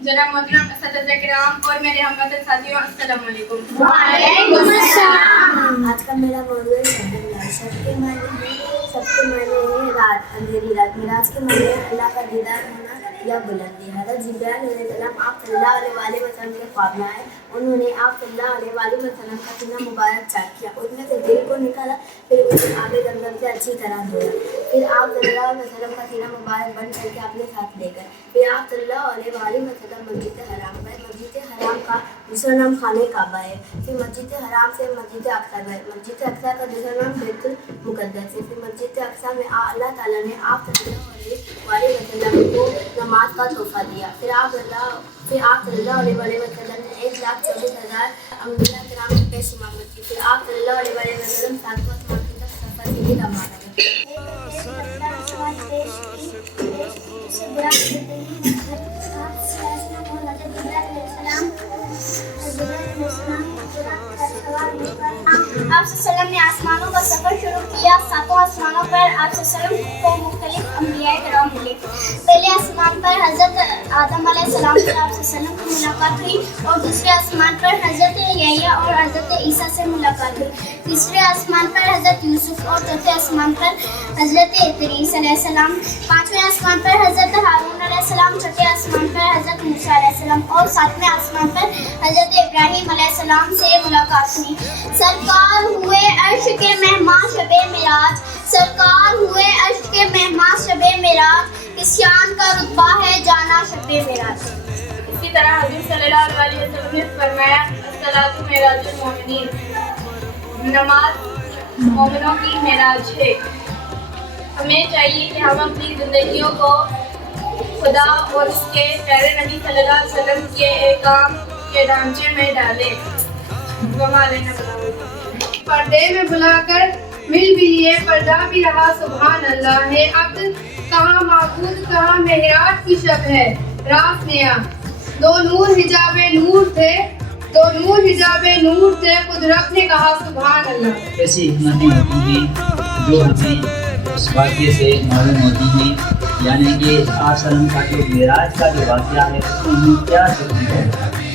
जनाब मोहतरम असतज़ किराम और मेरे हमवतन साथियों, अस्सलाम वालेकुम। वालेकुम अस्सलाम। आज का मेरा मौजूद है सबके माने है रात, अंधेरी रात। मिराज के माने अल्लाह का दीदार होना या बुलंदी। हज़रत जिब्राइल अलैहिस्सलाम आप सल्लल्लाहु अलैहि वसल्लम के ख्वाब में आए। उन्होंने आप सल्लल्लाहु अलैहि वसल्लम का सीना मुबारक चाक किया, उसमें से दिल को निकाला, फिर उसे आगे जमजम से अच्छी तरह धोया। फिर आप सल्लल्लाहु अलैहि वसल्लम का सीना मुबारक बंद करके अपने साथ ले गए। फिर आप सल्लल्लाहु अलैहि वसल्लम मस्जिद हराम गए। मस्जिद हराम का दूसरा नाम खाने काबा है। फिर मस्जिद हराम से मस्जिद अक्सा गए। मस्जिद अक्सा का दूसरा नाम बैतुल मुक़द्दस है। फिर मस्जिद अक्सा में अल्लाह ताला ने आप सल्लल्लाहु अलैहि वसल्लम को नमाज का तोहफा दिया। फिर आप सल्लल्लाहु अलैहि वसल्लम ने 1,24,000 अंबिया किराम की पेश इमामत की। फिर आप सल्लल्लाहु अलैहि वसल्लम सातवां आसमान की तरफ सफर के लिए रवाना आप सल्लम ने आसमानों का सफर शुरू किया। सातों आसमानों पर आप सल्लम को मुख्तलिफ अंबिया किराम मिले। पहले आसमान पर हज़रत आदम अलैहिस्सलाम से आप सल्लम की मुलाकात हुई और दूसरे आसमान पर हज़रत यहया और हज़रत ईसा से मुलाकात हुई। तीसरे आसमान पर हज़रत यूसुफ और चौथे आसमान पर हज़रत इदरीस अलैहिस्सलाम। पांचवें आसमान पर हज़रत हारून अलैहिस्सलाम। छठे आसमान पर हज़रत मूसा अलैहिस्सलाम और सातवें आसमान पर हज़रत इब्राहीम अलैहिस्सलाम से मुलाकात हुई। सरकार हुए अर्श के मेहमान शबे मिराज, सरकार हुए अर्श के मेहमान शबे मिराज, इस शान का रुतबा है जाना शबे मिराज। इसी तरह हज़रत सल्लल्लाहु अलैहि वसल्लम ने फरमाया, अस्सलातु मेराजुल मोमिनीन, नमाज मोमिनों की मेराज है। हमें चाहिए कि हम अपनी ज़िंदगियों को खुदा और उसके प्यारे नबी सल्लल्लाहु अलैहि वसल्लम के एहकाम के ढांचे में डालें। पर्दे में बुलाकर मिल भी लिए, पर्दा भी रहा, सुभान अल्लाह है। अब्द कहाँ माबूद कहाँ मेहराज की शब है, रात नया। दो नूर हिजाबे नूर थे, कुदरत ने कहा सुभान अल्लाह। ऐसी हिकमतें होती हैं जो हमें उस वाक़े से मालूम होती हैं, यानी कि आप सल्लम का जो मेराज का जो वाक़या है उसमें क्या है।